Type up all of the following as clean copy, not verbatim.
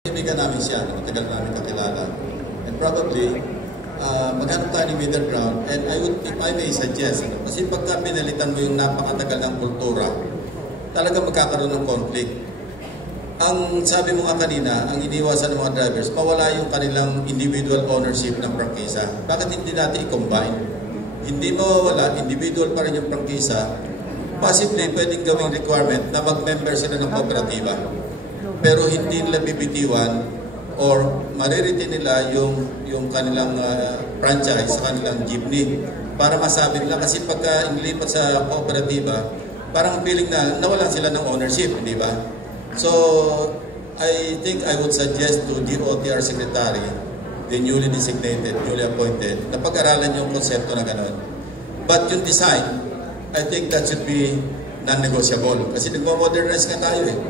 Kaibigan namin siya, matagal namin kakilala. And probably, maghanap tayo ng middle ground. And if I may suggest, kasi pagka pinalitan mo yung napakatagal ng kultura, talaga magkakaroon ng conflict. Ang sabi mo nga kanina, ang iniwasan ng mga drivers, mawala yung kanilang individual ownership ng prangkisa. Bakit hindi natin i-combine? Hindi mawawala, individual pa rin yung prangkisa. Possibly, pwedeng gawing requirement na mag-member sila ng kooperatiba. Pero hindi nila bibitiwan or mariritin nila yung kanilang franchise sa kanilang jeepney. Para masabi nila, kasi pagka inilipat sa kooperatiba, parang feeling na nawalan sila ng ownership, di ba? So, I think I would suggest to DOTR Secretary, the newly designated, newly appointed, na pag-aralan yung konsepto na gano'n. But yung design, I think that should be non-negotiable. Kasi nagmo-modernize nga tayo eh.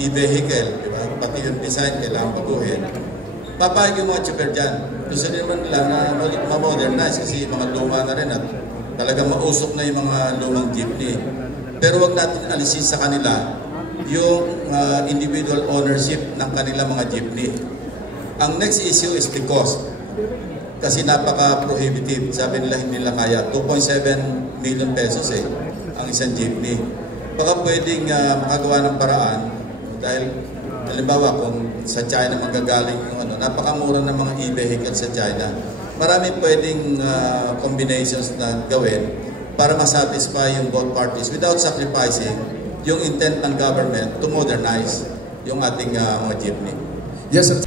E-vehicle, di ba? Pati yung design, kailangan baguhin. Papayag yung mga chipper dyan. Gusto naman nila na ma-modernize kasi mga luma na rin at talagang mausok na yung mga lumang jeepney. Pero wag natin alisin sa kanila yung individual ownership ng kanilang mga jeepney. Ang next issue is the cost. Kasi napaka-prohibitive. Sabi nila hindi nila kaya. 2.7 million pesos eh, ang isang jeepney. Baka pwedeng makagawa ng paraan dahil halimbawa kung sa China magagaling yung napakamura ng mga e-vehicle sa China. Marami pwedeng combinations na gawin para masatisfy yung both parties without sacrificing yung intent ng government to modernize yung ating mga jeepney. Yes, sir.